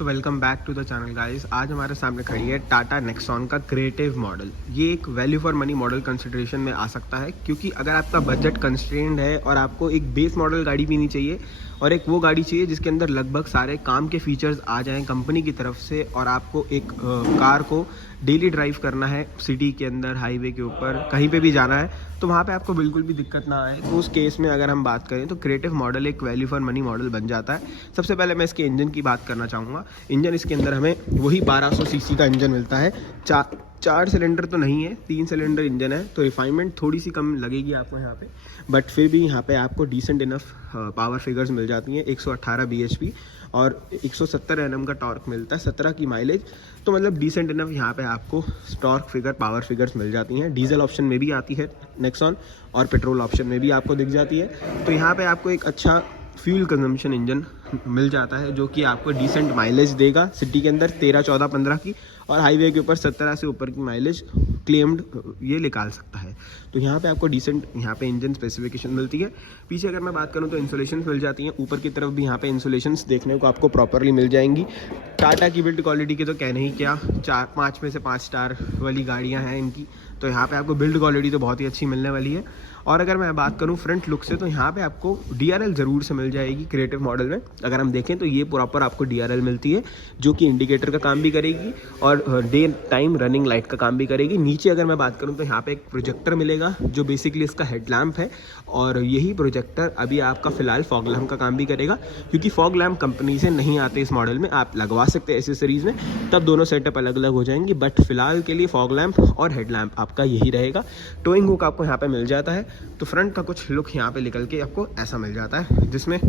So welcome back to the channel guys. आज हमारे सामने खड़ी है टाटा नेक्सॉन का क्रिएटिव मॉडल। ये एक value for money model consideration में आ सकता है, क्योंकि अगर आपका बजट कंस्ट्रेंड है और आपको एक बेस मॉडल गाड़ी भी नहीं चाहिए और एक वो गाड़ी चाहिए जिसके अंदर लगभग सारे काम के फीचर्स आ जाएं कंपनी की तरफ से, और आपको एक कार को डेली ड्राइव करना है सिटी के अंदर, हाईवे के ऊपर, कहीं पे भी जाना है, तो वहाँ पे आपको बिल्कुल भी दिक्कत ना आए, तो उस केस में अगर हम बात करें तो क्रिएटिव मॉडल एक वैल्यू फॉर मनी मॉडल बन जाता है। सबसे पहले मैं इसके इंजन की बात करना चाहूँगा। इंजन इसके अंदर हमें वही 1200 सीसी का इंजन मिलता है। चार सिलेंडर तो नहीं है, 3 सिलेंडर इंजन है, तो रिफाइनमेंट थोड़ी सी कम लगेगी आपको यहाँ पे, बट फिर भी यहाँ पे आपको डिसेंट इनफ पावर फिगर्स मिल जाती हैं। 118 bhp और 170 Nm का टॉर्क मिलता है, 17 की माइलेज, तो मतलब डिसेंट इनफ यहाँ पे आपको टॉर्क फिगर, पावर फिगर्स मिल जाती हैं। डीजल ऑप्शन में भी आती है नेक्सॉन और पेट्रोल ऑप्शन में भी आपको दिख जाती है। तो यहाँ पे आपको एक अच्छा फ्यूल कंजम्पशन इंजन मिल जाता है जो कि आपको डिसेंट माइलेज देगा सिटी के अंदर 13, 14, 15 की, और हाईवे के ऊपर 17 से ऊपर की माइलेज क्लेम्ड ये निकाल सकता है। तो यहाँ पे आपको डिसेंट यहाँ पे इंजन स्पेसिफिकेशन मिलती है। पीछे अगर मैं बात करूँ तो इंसुलेशन मिल जाती हैं, ऊपर की तरफ भी यहाँ पे इंसुलेशंस देखने को आपको प्रॉपरली मिल जाएंगी। टाटा की बिल्ड क्वालिटी के तो कहने ही क्या, 5 में से 5 स्टार वाली गाड़ियाँ हैं इनकी, तो यहाँ पे आपको बिल्ड क्वालिटी तो बहुत ही अच्छी मिलने वाली है। और अगर मैं बात करूँ फ्रंट लुक से, तो यहाँ पे आपको DRL ज़रूर से मिल जाएगी क्रिएटिव मॉडल में। अगर हम देखें तो ये प्रॉपर आपको DRL मिलती है जो कि इंडिकेटर का काम भी करेगी और डे टाइम रनिंग लाइट का काम भी करेगी। नीचे अगर मैं बात करूँ तो यहाँ पे एक प्रोजेक्टर मिलेगा जो बेसिकली इसका हेडलैम्प है, और यही प्रोजेक्टर अभी आपका फ़िलहाल फॉग लैम्प का काम भी करेगा, क्योंकि फॉग लैम्प कंपनी से नहीं आते इस मॉडल में। आप लगवा सकते हैं एसेसरीज़ में, तब दोनों सेटअप अलग अलग हो जाएंगे, बट फिलहाल के लिए फॉग लैम्प और हेडलैम्प आपका यही रहेगा। टोइंग हुक आपको यहाँ पे मिल जाता है, तो फ्रंट का कुछ लुक यहाँ पे निकल के आपको ऐसा मिल जाता है, जिसमें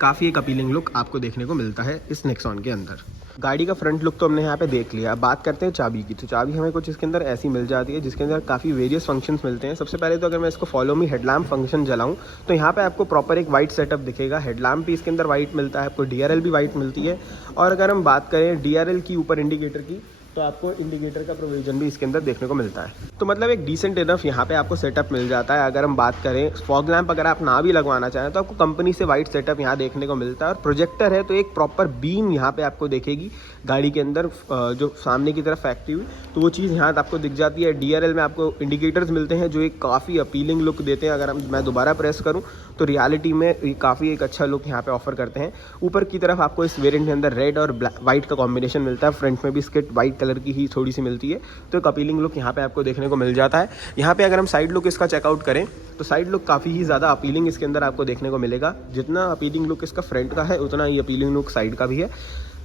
काफ़ी एक अपीलिंग लुक आपको देखने को मिलता है इस नेक्सॉन के अंदर। गाड़ी का फ्रंट लुक तो हमने यहाँ पे देख लिया। अब बात करते हैं चाबी की। तो चाबी हमें कुछ इसके अंदर ऐसी मिल जाती है जिसके अंदर काफ़ी वेरियस फंक्शंस मिलते हैं। सबसे पहले तो अगर मैं इसको फॉलो मी हेडलैम्प फंक्शन जलाऊँ तो यहाँ पे आपको प्रॉपर एक वाइट सेटअप दिखेगा। हेडलैम्प भी इसके अंदर वाइट मिलता है, आपको DRL भी वाइट मिलती है। और अगर हम बात करें DRL की ऊपर इंडिकेटर की, तो आपको इंडिकेटर का प्रोविजन भी इसके अंदर देखने को मिलता है। तो मतलब एक डिसेंट इनफ यहाँ पे आपको सेटअप मिल जाता है। अगर हम बात करें फॉग लैम्प अगर आप ना भी लगवाना चाहें तो आपको कंपनी से वाइट सेटअप यहाँ देखने को मिलता है। और प्रोजेक्टर है तो एक प्रॉपर बीम यहाँ पे आपको देखेगी गाड़ी के अंदर, जो सामने की तरफ फैक्ट्री हुई, तो वो चीज़ यहाँ आपको दिख जाती है। DRL में आपको इंडिकेटर्स मिलते हैं जो एक काफ़ी अपीलिंग लुक देते हैं। अगर मैं दोबारा प्रेस करूँ तो रियलिटी में काफ़ी एक अच्छा लुक यहाँ पे ऑफर करते हैं। ऊपर की तरफ आपको इस वेरिएंट के अंदर रेड और वाइट का कॉम्बिनेशन मिलता है। फ्रंट में भी स्किट वाइट कलर की ही थोड़ी सी मिलती है, तो एक अपीलिंग लुक यहाँ पे आपको देखने को मिल जाता है। यहाँ पे अगर हम साइड लुक इसका चेकआउट करें तो साइड लुक काफ़ी ही ज़्यादा अपीलिंग इसके अंदर आपको देखने को मिलेगा। जितना अपीलिंग लुक इसका फ्रंट का है उतना ही अपीलिंग लुक साइड का भी है।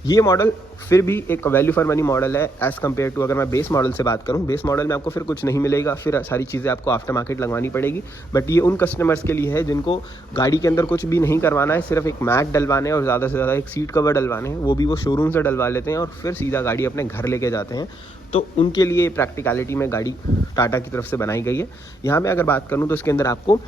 ये मॉडल फिर भी एक वैल्यू फॉर मनी मॉडल है एज़ कम्पेयर टू अगर मैं बेस मॉडल से बात करूँ। बेस मॉडल में आपको फिर कुछ नहीं मिलेगा, फिर सारी चीज़ें आपको आफ्टर मार्केट लगवानी पड़ेगी। बट ये उन कस्टमर्स के लिए है जिनको गाड़ी के अंदर कुछ भी नहीं करवाना है, सिर्फ एक मैट डलवाने और ज़्यादा से ज़्यादा एक सीट कवर डलवाने हैं, वो भी वो शोरूम से डलवा लेते हैं और फिर सीधा गाड़ी अपने घर लेके जाते हैं। तो उनके लिए प्रैक्टिकलिटी में गाड़ी टाटा की तरफ से बनाई गई है। यहाँ पे अगर बात करूँ तो इसके अंदर आपको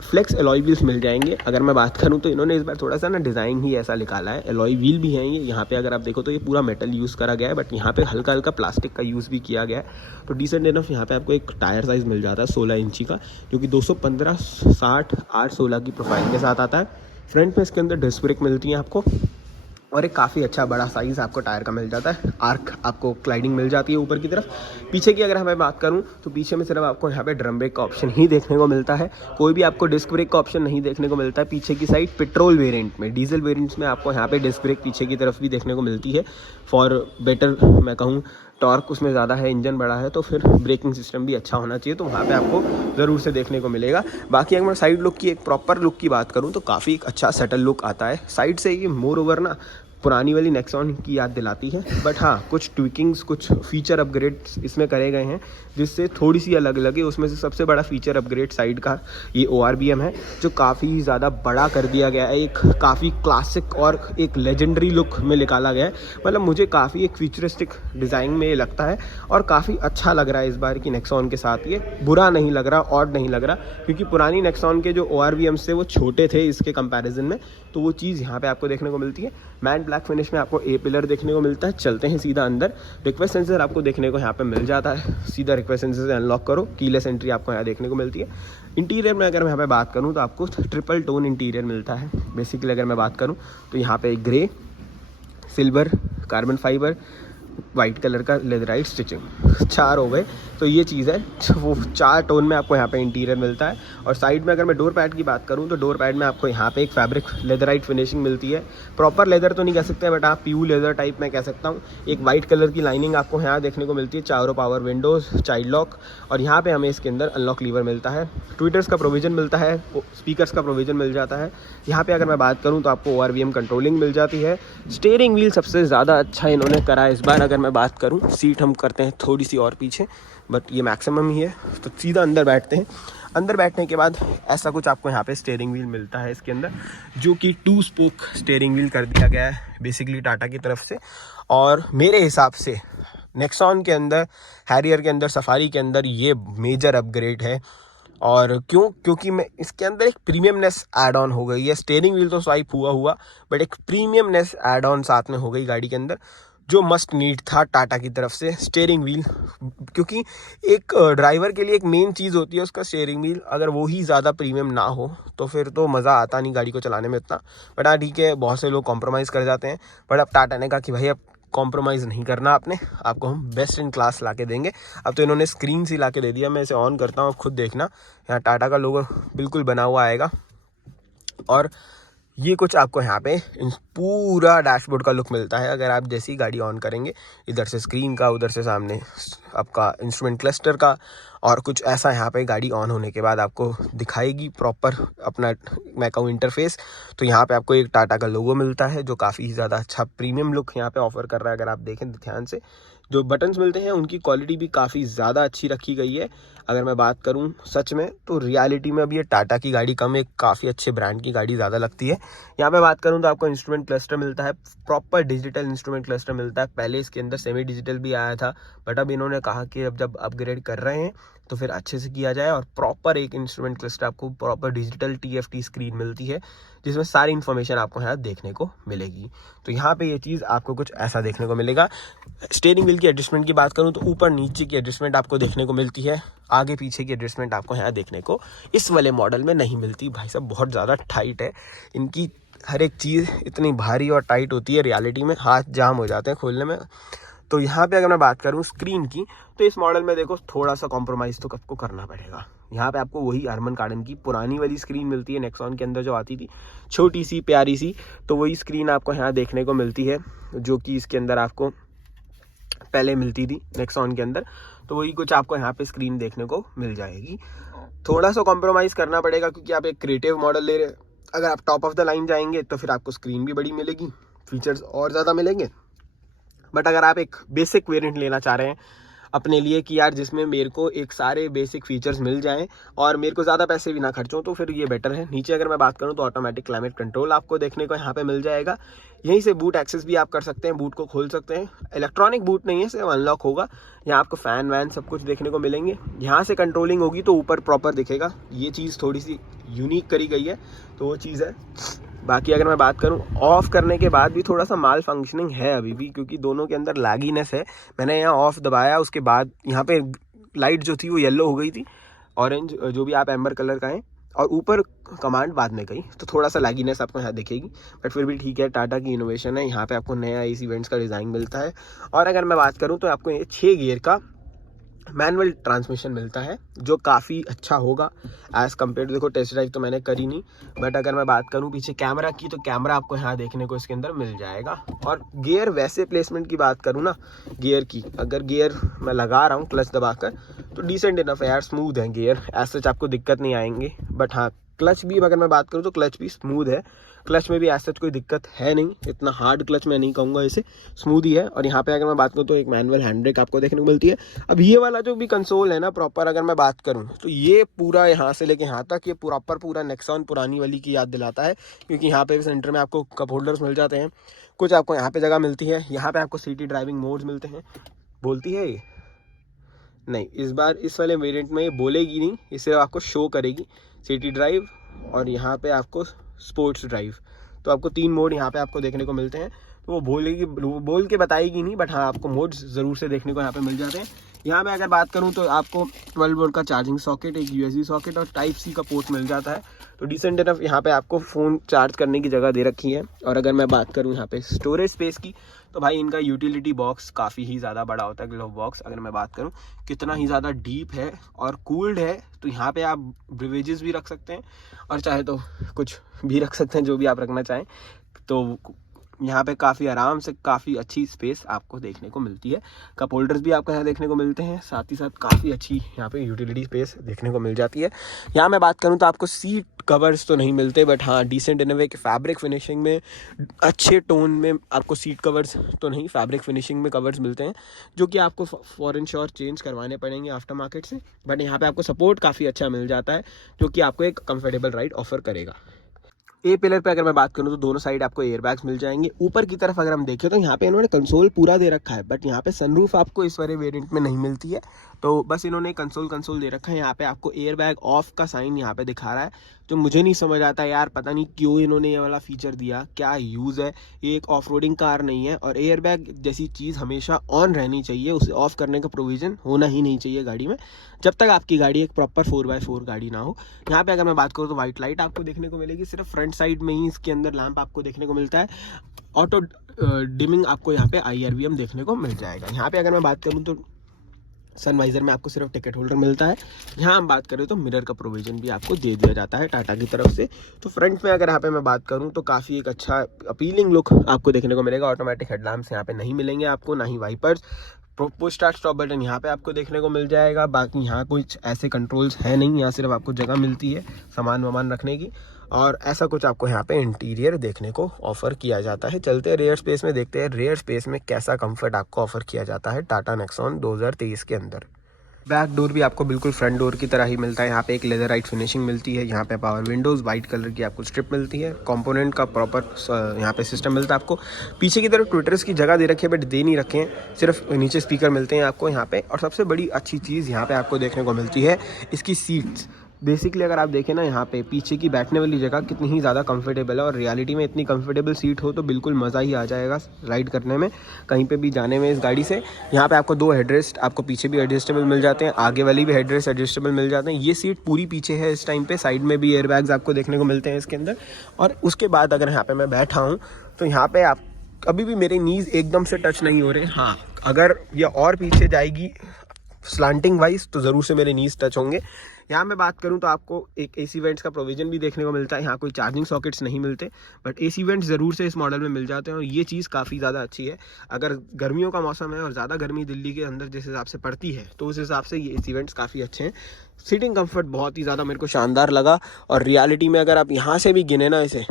फ्लेक्स एलॉय व्हील्स मिल जाएंगे। अगर मैं बात करूं तो इन्होंने इस बार थोड़ा सा ना डिज़ाइन ही ऐसा निकाला है, एलॉय व्हील भी हैं ये। यहाँ पे अगर आप देखो तो ये पूरा मेटल यूज़ करा गया है, बट यहाँ पे हल्का हल्का प्लास्टिक का यूज़ भी किया गया है। तो डिसेंट इनफ यहाँ पे आपको एक टायर साइज़ मिल जाता है 16 इंची का, जो कि 215, 60, R16 की प्रोफाइल के साथ आता है। फ्रंट में इसके अंदर डिस्क ब्रेक मिलती हैं आपको, और एक काफ़ी अच्छा बड़ा साइज़ आपको टायर का मिल जाता है। आर्क आपको क्लाइडिंग मिल जाती है ऊपर की तरफ। पीछे की अगर मैं बात करूं तो पीछे में सिर्फ आपको यहाँ पे ड्रम ब्रेक का ऑप्शन ही देखने को मिलता है, कोई भी आपको डिस्क ब्रेक का ऑप्शन नहीं देखने को मिलता है पीछे की साइड। पेट्रोल वेरिएंट में, डीजल वेरिएंट्स में आपको यहाँ पे डिस्क ब्रेक पीछे की तरफ भी देखने को मिलती है फॉर बेटर, मैं कहूँ टॉर्क उसमें ज़्यादा है, इंजन बड़ा है, तो फिर ब्रेकिंग सिस्टम भी अच्छा होना चाहिए, तो वहाँ पे आपको ज़रूर से देखने को मिलेगा। बाकी अगर मैं साइड लुक की, एक प्रॉपर लुक की बात करूँ तो काफ़ी एक अच्छा सेटल लुक आता है साइड से। ये मोर ओवर ना पुरानी वाली नेक्सॉन की याद दिलाती है, बट हाँ कुछ ट्विकिंग्स, कुछ फीचर अपग्रेड्स इसमें करे गए हैं जिससे थोड़ी सी अलग लगे। उसमें से सबसे बड़ा फीचर अपग्रेड साइड का ये ORBM है, जो काफ़ी ज़्यादा बड़ा कर दिया गया है, एक काफ़ी क्लासिक और एक लेजेंडरी लुक में निकाला गया है। मतलब मुझे काफ़ी एक फ्यूचरिस्टिक डिज़ाइन में लगता है और काफ़ी अच्छा लग रहा है इस बार की नेक्सॉन के साथ। ये बुरा नहीं लग रहा, ऑड नहीं लग रहा, क्योंकि पुरानी नेक्सॉन के जो ORBMs थे वो छोटे थे इसके कंपैरिजन में, तो वो चीज़ यहाँ पे आपको देखने को मिलती है। मैट ब्लैक फिनिश में आपको A पिलर देखने को मिलता है। चलते हैं सीधा अंदर। रिक्वेस्ट सेंसर आपको देखने को यहाँ पे मिल जाता है, सीधा रिक्वेस्ट सेंसर से अनलॉक करो। कीलेस एंट्री आपको यहाँ देखने को मिलती है। इंटीरियर में अगर मैं यहाँ पे बात करूँ तो आपको ट्रिपल टोन इंटीरियर मिलता है। बेसिकली अगर मैं बात करूँ तो यहाँ पे grey, silver, carbon fibre, white colour का लेदराइट स्टिचिंग, 4 हो गए। तो ये चीज़ है, वो 4 टोन में आपको यहाँ पे इंटीरियर मिलता है। और साइड में अगर मैं डोर पैड की बात करूँ तो डोर पैड में आपको यहाँ पे एक फैब्रिक लेदराइट फिनिशिंग मिलती है। प्रॉपर लेदर तो नहीं कह सकते बट आप प्यू लेदर टाइप में कह सकता हूँ। एक वाइट कलर की लाइनिंग आपको यहाँ देखने को मिलती है, चारों पावर विंडोज़, चाइल्ड लॉक, और यहाँ पे हमें इसके अंदर अनलॉक लीवर मिलता है। ट्विटर्स का प्रोविज़न मिलता है, स्पीकर्स का प्रोविज़न मिल जाता है। यहाँ पे अगर मैं बात करूँ तो आपको ORVM कंट्रोलिंग मिल जाती है। स्टीयरिंग व्हील सबसे ज़्यादा अच्छा इन्होंने करा है इस बार। अगर मैं बात करूँ, सीट हम करते हैं थोड़ी सी और पीछे, बट ये मैक्सिमम ही है, तो सीधा अंदर बैठते हैं। अंदर बैठने के बाद ऐसा कुछ आपको यहाँ पे स्टीयरिंग व्हील मिलता है इसके अंदर, जो कि 2 स्पोक स्टीयरिंग व्हील कर दिया गया है बेसिकली टाटा की तरफ से। और मेरे हिसाब से नेक्सॉन के अंदर, हैरियर के अंदर, सफारी के अंदर ये मेजर अपग्रेड है। और क्योंकि मैं इसके अंदर एक प्रीमियमनेस ऐड ऑन हो गई है। स्टीयरिंग व्हील तो स्वाइप हुआ बट एक प्रीमियमनेस ऐड ऑन साथ में हो गई गाड़ी के अंदर, जो मस्ट नीड था टाटा की तरफ से। स्टीयरिंग व्हील, क्योंकि एक ड्राइवर के लिए एक मेन चीज़ होती है उसका स्टीयरिंग व्हील, अगर वो ही ज़्यादा प्रीमियम ना हो तो फिर तो मज़ा आता नहीं गाड़ी को चलाने में इतना। बट हाँ ठीक है, बहुत से लोग कॉम्प्रोमाइज़ कर जाते हैं, बट अब टाटा ने कहा कि भाई अब कॉम्प्रोमाइज़ नहीं करना आपने, आपको हम बेस्ट इन क्लास ला के देंगे। अब तो इन्होंने स्क्रीन से ला के दे दिया। मैं इसे ऑन करता हूँ, खुद देखना, यहाँ टाटा का लोगो बिल्कुल बना हुआ आएगा। और ये कुछ आपको यहाँ पे पूरा डैशबोर्ड का लुक मिलता है। अगर आप जैसी गाड़ी ऑन करेंगे, इधर से स्क्रीन का, उधर से सामने आपका इंस्ट्रूमेंट क्लस्टर का, और कुछ ऐसा यहाँ पे गाड़ी ऑन होने के बाद आपको दिखाएगी प्रॉपर अपना मैं कहूँ इंटरफेस। तो यहाँ पे आपको एक टाटा का लोगो मिलता है जो काफ़ी ज़्यादा अच्छा प्रीमियम लुक यहाँ पे ऑफर कर रहा है। अगर आप देखें ध्यान से, जो बटन्स मिलते हैं उनकी क्वालिटी भी काफ़ी ज़्यादा अच्छी रखी गई है। अगर मैं बात करूं सच में, तो रियलिटी में अब ये टाटा की गाड़ी कम, एक काफ़ी अच्छे ब्रांड की गाड़ी ज़्यादा लगती है। यहाँ पे बात करूं तो आपको इंस्ट्रूमेंट क्लस्टर मिलता है, प्रॉपर डिजिटल इंस्ट्रूमेंट क्लस्टर मिलता है। पहले इसके अंदर सेमी डिजिटल भी आया था, बट अब इन्होंने कहा कि अब जब अपग्रेड कर रहे हैं तो फिर अच्छे से किया जाए, और प्रॉपर एक इंस्ट्रूमेंट क्लस्टर आपको प्रॉपर डिजिटल TFT स्क्रीन मिलती है, जिसमें सारी इन्फॉर्मेशन आपको यहाँ देखने को मिलेगी। तो यहाँ पे ये चीज़ आपको कुछ ऐसा देखने को मिलेगा। स्टीयरिंग व्हील की एडजस्टमेंट की बात करूँ तो ऊपर नीचे की एडजस्टमेंट आपको देखने को मिलती है, आगे पीछे की एडजस्टमेंट आपको यहाँ देखने को इस वाले मॉडल में नहीं मिलती। भाई साहब बहुत ज़्यादा टाइट है, इनकी हर एक चीज़ इतनी भारी और टाइट होती है, रियलिटी में हाथ जाम हो जाते हैं खोलने में। तो यहाँ पे अगर मैं बात करूँ स्क्रीन की, तो इस मॉडल में देखो थोड़ा सा कॉम्प्रोमाइज़ तो आपको करना पड़ेगा। यहाँ पे आपको वही हरमन कार्डन की पुरानी वाली स्क्रीन मिलती है, नेक्सॉन के अंदर जो आती थी छोटी सी प्यारी सी, तो वही स्क्रीन आपको यहाँ देखने को मिलती है, जो कि इसके अंदर आपको पहले मिलती थी नेक्सॉन के अंदर। तो वही कुछ आपको यहाँ पे स्क्रीन देखने को मिल जाएगी। थोड़ा सा कॉम्प्रोमाइज़ करना पड़ेगा क्योंकि आप एक क्रिएटिव मॉडल ले रहे हैं। अगर आप टॉप ऑफ द लाइन जाएंगे तो फिर आपको स्क्रीन भी बड़ी मिलेगी, फीचर्स और ज़्यादा मिलेंगे। बट अगर आप एक बेसिक वेरिएंट लेना चाह रहे हैं अपने लिए कि यार जिसमें मेरे को एक सारे बेसिक फीचर्स मिल जाएं और मेरे को ज़्यादा पैसे भी ना खर्चों, तो फिर ये बेटर है। नीचे अगर मैं बात करूं तो ऑटोमेटिक क्लाइमेट कंट्रोल आपको देखने को यहाँ पे मिल जाएगा। यहीं से बूट एक्सेस भी आप कर सकते हैं, बूट को खोल सकते हैं। इलेक्ट्रॉनिक बूट नहीं है, सिर्फ अनलॉक होगा। यहाँ आपको फ़ैन वैन सब कुछ देखने को मिलेंगे। यहाँ से कंट्रोलिंग होगी तो ऊपर प्रॉपर दिखेगा, ये चीज़ थोड़ी सी यूनिक करी गई है, तो वो चीज़ है। बाकी अगर मैं बात करूं ऑफ़ करने के बाद भी थोड़ा सा माल फंक्शनिंग है अभी भी, क्योंकि दोनों के अंदर लैगीनेस है। मैंने यहाँ ऑफ़ दबाया, उसके बाद यहाँ पे लाइट जो थी वो येलो हो गई थी, ऑरेंज जो भी आप एम्बर कलर का है, और ऊपर कमांड बाद में गई, तो थोड़ा सा लैगीनेस आपको यहाँ दिखेगी। बट फिर भी ठीक है, टाटा की इनोवेशन है। यहाँ पे आपको नया AC वेंट्स का डिज़ाइन मिलता है। और अगर मैं बात करूँ तो आपको ये 6 गियर का मैनुअल ट्रांसमिशन मिलता है, जो काफ़ी अच्छा होगा एज़ कम्पेयर टू। देखो टेस्ट ड्राइव तो मैंने करी नहीं, बट अगर मैं बात करूं पीछे कैमरा की, तो कैमरा आपको यहाँ देखने को इसके अंदर मिल जाएगा। और गियर वैसे प्लेसमेंट की बात करूं ना, गियर की अगर गियर मैं लगा रहा हूँ क्लच दबाकर, तो डिसेंट इनफ है यार, स्मूथ है गियर, एज सच आपको दिक्कत नहीं आएंगे। बट हाँ, क्लच भी अगर मैं बात करूँ तो क्लच भी स्मूथ है, क्लच में भी एज सच कोई दिक्कत है नहीं, इतना हार्ड क्लच मैं नहीं कहूँगा इसे, स्मूथ ही है। और यहाँ पे अगर मैं बात करूँ तो एक मैनुअल हैंड ब्रेक आपको देखने को मिलती है। अब ये वाला जो भी कंसोल है ना प्रॉपर, अगर मैं बात करूँ तो ये पूरा यहाँ से लेके यहाँ तक ये प्रॉपर पूरा नेक्सॉन पुरानी वाली की याद दिलाता है, क्योंकि यहाँ पे सेंटर में आपको कप होल्डर्स मिल जाते हैं, कुछ आपको यहाँ पे जगह मिलती है, यहाँ पे आपको सिटी ड्राइविंग मोड्स मिलते हैं। बोलती है ये नहीं, इस बार इस वाले वेरिएंट में ये बोलेगी नहीं, ये सिर्फ आपको शो करेगी सिटी ड्राइव, और यहाँ पे आपको स्पोर्ट्स ड्राइव। तो आपको 3 मोड यहाँ पे आपको देखने को मिलते हैं। तो वो बोल के बताएगी नहीं, बट हाँ आपको मोड्स ज़रूर से देखने को यहाँ पे मिल जाते हैं। यहाँ पे अगर बात करूँ तो आपको 12 वोल्ट का चार्जिंग सॉकेट, एक USB सॉकेट और टाइप C का पोर्ट मिल जाता है। तो डिसेंट इनफ यहाँ पे आपको फ़ोन चार्ज करने की जगह दे रखी है। और अगर मैं बात करूँ यहाँ पे स्टोरेज स्पेस की, तो भाई इनका यूटिलिटी बॉक्स काफ़ी ही ज़्यादा बड़ा होता है। ग्लोव बॉक्स अगर मैं बात करूँ कितना ही ज़्यादा डीप है और कूल्ड है, तो यहाँ पे आप ब्रिवेजेस भी रख सकते हैं और चाहे तो कुछ भी रख सकते हैं, जो भी आप रखना चाहें। तो यहाँ पे काफ़ी आराम से काफ़ी अच्छी स्पेस आपको देखने को मिलती है। कप होल्डर्स भी आपको यहाँ देखने को मिलते हैं, साथ ही साथ काफ़ी अच्छी यहाँ पे यूटिलिटी स्पेस देखने को मिल जाती है। यहाँ मैं बात करूँ तो आपको सीट कवर्स तो नहीं मिलते, बट हाँ डिसेंट इनोवे के फैब्रिक फिनिशिंग में अच्छे टोन में आपको सीट कवर्स तो नहीं, फैब्रिक फिनिशिंग में कवर्स मिलते हैं, जो कि आपको फॉर श्योर चेंज करवाने पड़ेंगे आफ्टर मार्केट से। बट यहाँ पर आपको सपोर्ट काफ़ी अच्छा मिल जाता है, जो कि आपको एक कंफर्टेबल राइड ऑफर करेगा। ए पिलर पे अगर मैं बात करूँ तो दोनों साइड आपको एयरबैग्स मिल जाएंगे। ऊपर की तरफ अगर हम देखें तो यहाँ पे इन्होंने कंसोल पूरा दे रखा है, बट यहाँ पे सनरूफ आपको इस वाले वेरिएंट में नहीं मिलती है, तो बस इन्होंने कंसोल दे रखा है। यहाँ पे आपको एयरबैग ऑफ का साइन यहाँ पे दिखा रहा है, जो मुझे नहीं समझ आता यार, पता नहीं क्यों इन्होंने ये वाला फीचर दिया, क्या यूज़ है। ये एक ऑफ रोडिंग कार नहीं है, और एयरबैग जैसी चीज़ हमेशा ऑन रहनी चाहिए, उसे ऑफ करने का प्रोविज़न होना ही नहीं चाहिए गाड़ी में, जब तक आपकी गाड़ी एक प्रॉपर 4x4 गाड़ी ना हो। यहाँ पे अगर मैं बात करूँ तो वाइट लाइट आपको देखने को मिलेगी, सिर्फ फ्रंट साइड में ही इसके अंदर लैंप आपको देखने को मिलता है। ऑटो डिमिंग आपको यहाँ पे IRVM देखने को मिल जाएगा। यहाँ पे अगर मैं बात करूँ तो सनवाइज़र में आपको सिर्फ टिकट होल्डर मिलता है। यहाँ हम बात करें तो मिरर का प्रोविज़न भी आपको दे दिया जाता है टाटा की तरफ से। तो फ्रंट में अगर यहाँ पे मैं बात करूँ तो काफ़ी एक अच्छा अपीलिंग लुक आपको देखने को मिलेगा। ऑटोमेटिक हेडलैम्प्स यहाँ पे नहीं मिलेंगे आपको, ना ही wipers. Push start stop button यहाँ पे आपको देखने को मिल जाएगा। बाकी यहाँ कुछ ऐसे कंट्रोल्स है नहीं, यहाँ सिर्फ आपको जगह मिलती है सामान रखने की, और ऐसा कुछ आपको यहाँ पे इंटीरियर देखने को ऑफर किया जाता है। चलते हैं रेयर स्पेस में, देखते हैं रेयर स्पेस में कैसा कंफर्ट आपको ऑफर किया जाता है टाटा नेक्सॉन 2023 के अंदर। बैक डोर भी आपको बिल्कुल फ्रंट डोर की तरह ही मिलता है। यहाँ पे एक लेदराइट फिनिशिंग मिलती है, यहाँ पे पावर विंडोज़ वाइट कलर की आपको स्ट्रिप मिलती है, कंपोनेंट का प्रॉपर यहाँ पे सिस्टम मिलता है आपको। पीछे की तरफ ट्विटर्स की जगह दे रखी है, बट दे नहीं रखे हैं, सिर्फ नीचे स्पीकर मिलते हैं आपको यहाँ पे। और सबसे बड़ी अच्छी चीज़ यहाँ पे आपको देखने को मिलती है इसकी सीट्स। बेसिकली अगर आप देखें ना, यहाँ पे पीछे की बैठने वाली जगह कितनी ही ज़्यादा कंफर्टेबल है, और रियलिटी में इतनी कंफर्टेबल सीट हो तो बिल्कुल मज़ा ही आ जाएगा राइड करने में, कहीं पे भी जाने में इस गाड़ी से। यहाँ पे आपको 2 हेडरेस्ट आपको पीछे भी एडजस्टेबल मिल जाते हैं, आगे वाली भी हेडरेस्ट एडजस्टेबल मिल जाते हैं। ये सीट पूरी पीछे है इस टाइम पे, साइड में भी एयरबैग्स आपको देखने को मिलते हैं इसके अंदर। और उसके बाद अगर यहाँ पर मैं बैठा हूँ तो यहाँ पर आप अभी भी मेरे नीज़ एकदम से टच नहीं हो रहे। हाँ, अगर ये और पीछे जाएगी स्लांटिंग वाइज तो ज़रूर से मेरे नीज़ टच होंगे। यहाँ मैं बात करूँ तो आपको एक AC वेंट्स का प्रोविज़न भी देखने को मिलता है। यहाँ कोई चार्जिंग सॉकेट्स नहीं मिलते, बट AC वेंट्स ज़रूर से इस मॉडल में मिल जाते हैं, और ये चीज़ काफ़ी ज़्यादा अच्छी है। अगर गर्मियों का मौसम है और ज़्यादा गर्मी दिल्ली के अंदर जिस हिसाब से पड़ती है, तो उस हिसाब से ये AC वेंट्स काफ़ी अच्छे हैं। सीटिंग कम्फर्ट बहुत ही ज़्यादा मेरे को शानदार लगा, और रियलिटी में अगर आप यहाँ से भी गिने ना इसे,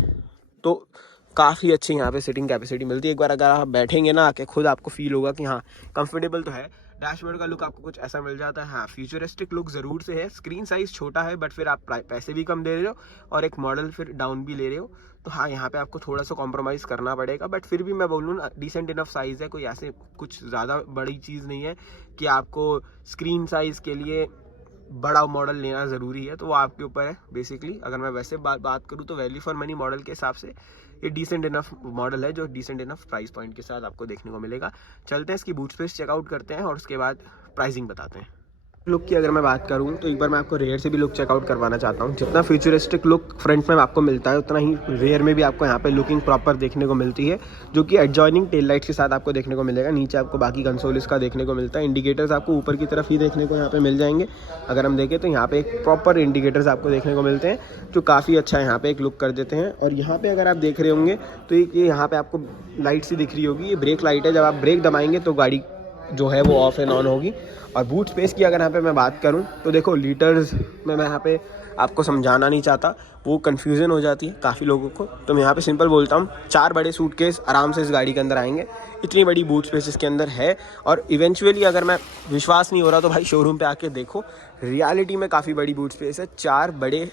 तो काफ़ी अच्छी यहाँ पे सीटिंग कैपेसिटी मिलती है। एक बार अगर आप बैठेंगे ना आके, खुद आपको फील होगा कि हाँ कंफर्टेबल तो है। डैशबोर्ड का लुक आपको कुछ ऐसा मिल जाता है। हाँ, फ्यूचरिस्टिक लुक ज़रूर से है। स्क्रीन साइज़ छोटा है, बट फिर आप पैसे भी कम दे रहे हो और एक मॉडल फिर डाउन भी ले रहे हो, तो हाँ यहाँ पे आपको थोड़ा सा कॉम्प्रोमाइज़ करना पड़ेगा। बट फिर भी मैं बोलूँ ना, डिसेंट इनफ साइज़ है, कोई ऐसे कुछ ज़्यादा बड़ी चीज़ नहीं है कि आपको स्क्रीन साइज़ के लिए बड़ा मॉडल लेना ज़रूरी है, तो वो आपके ऊपर है बेसिकली। अगर मैं वैसे बात करूँ तो वैल्यू फॉर मनी मॉडल के हिसाब से ये डिसेंट इनफ मॉडल है, जो डिसेंट इनफ प्राइस पॉइंट के साथ आपको देखने को मिलेगा। चलते हैं इसकी बूट स्पेस चेकआउट करते हैं और उसके बाद प्राइसिंग बताते हैं। लुक की अगर मैं बात करूँ तो एक बार मैं आपको रेयर से भी लुक चेकआउट करवाना चाहता हूँ। जितना फ्यूचरिस्टिक लुक फ्रंट में आपको मिलता है, उतना ही रेयर में भी आपको यहाँ पे लुकिंग प्रॉपर देखने को मिलती है, जो कि एडजॉइनिंग टेल लाइट्स के साथ आपको देखने को मिलेगा। नीचे आपको बाकी कंसोल इसका देखने को मिलता है। इंडिकेटर्स आपको ऊपर की तरफ ही देखने को यहाँ पे मिल जाएंगे। अगर हम देखें तो यहाँ पे एक प्रॉपर इंडिकेटर्स आपको देखने को मिलते हैं, जो काफ़ी अच्छा यहाँ पे एक लुक कर देते हैं। और यहाँ पे अगर आप देख रहे होंगे तो ये यहाँ पे आपको लाइट सी दिख रही होगी, ये ब्रेक लाइट है। जब आप ब्रेक दबाएंगे तो गाड़ी जो है वो ऑफ एंड ऑन होगी। और बूट स्पेस की अगर यहाँ पे मैं बात करूँ तो देखो, लीटर्स में मैं यहाँ पे आपको समझाना नहीं चाहता, वो कन्फ्यूज़न हो जाती है काफ़ी लोगों को, तो मैं यहाँ पे सिंपल बोलता हूँ 4 बड़े सूटकेस आराम से इस गाड़ी के अंदर आएंगे। इतनी बड़ी बूट स्पेस इसके अंदर है। और इवेंचुअली अगर मैं विश्वास नहीं हो रहा तो भाई शोरूम पे आके देखो, रियलिटी में काफ़ी बड़ी बूट स्पेस है। 4 बड़े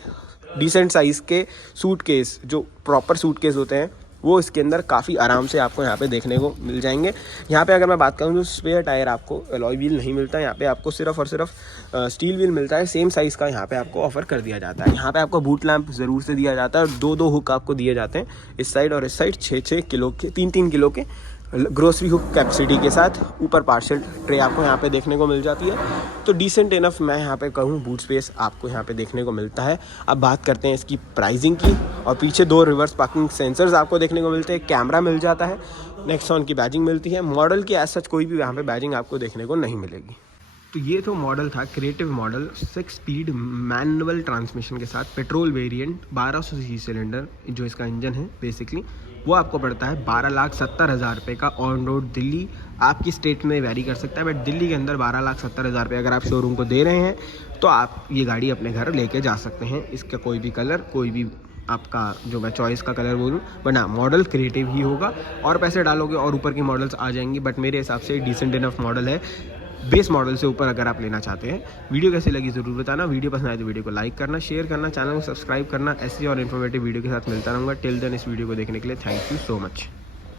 डिसेंट साइज़ के सूटकेस, जो प्रॉपर सूटकेस होते हैं, वो इसके अंदर काफ़ी आराम से आपको यहाँ पे देखने को मिल जाएंगे। यहाँ पे अगर मैं बात करूँ तो स्पेयर टायर आपको अलॉय व्हील नहीं मिलता, यहाँ पे आपको सिर्फ और सिर्फ स्टील व्हील मिलता है। सेम साइज़ का यहाँ पे आपको ऑफर कर दिया जाता है। यहाँ पे आपको बूट लैंप ज़रूर से दिया जाता है और 2-2 हुक आपको दिए जाते हैं, इस साइड और इस साइड 6-6 किलो के 3-3 किलो के ग्रोसरी हुक कैपेसिटी के साथ। ऊपर पार्सल ट्रे आपको यहाँ पे देखने को मिल जाती है। तो डिसेंट इनफ मैं यहाँ पे कहूँ बूट स्पेस आपको यहाँ पे देखने को मिलता है। अब बात करते हैं इसकी प्राइसिंग की, और पीछे 2 रिवर्स पार्किंग सेंसर्स आपको देखने को मिलते हैं, कैमरा मिल जाता है, नेक्सॉन की बैजिंग मिलती है। मॉडल की एज सच कोई भी यहाँ पे बैजिंग आपको देखने को नहीं मिलेगी। तो ये तो मॉडल था creative model 6 speed manual transmission के साथ पेट्रोल वेरिएंट 1200 सीसी सिलेंडर जो इसका इंजन है बेसिकली, वो आपको पड़ता है 12,70,000 रुपये का ऑन रोड। दिल्ली आपकी स्टेट में वैरी कर सकता है, बट दिल्ली के अंदर 12,70,000 रुपये अगर आप शोरूम को दे रहे हैं तो आप ये गाड़ी अपने घर लेके जा सकते हैं। इसका कोई भी कलर, कोई भी आपका जो मैं चॉइस का कलर बोलूँ, वरना मॉडल क्रिएटिव ही होगा। और पैसे डालोगे और ऊपर की मॉडल्स आ जाएंगी, बट मेरे हिसाब से डिसेंट इनफ मॉडल है बेस मॉडल से ऊपर अगर आप लेना चाहते हैं। वीडियो कैसी लगी ज़रूर बताना। वीडियो पसंद आए तो वीडियो को लाइक करना, शेयर करना, चैनल को सब्सक्राइब करना। ऐसी और इन्फॉर्मेटिव वीडियो के साथ मिलता रहूँगा। टिल देन इस वीडियो को देखने के लिए थैंक यू सो मच।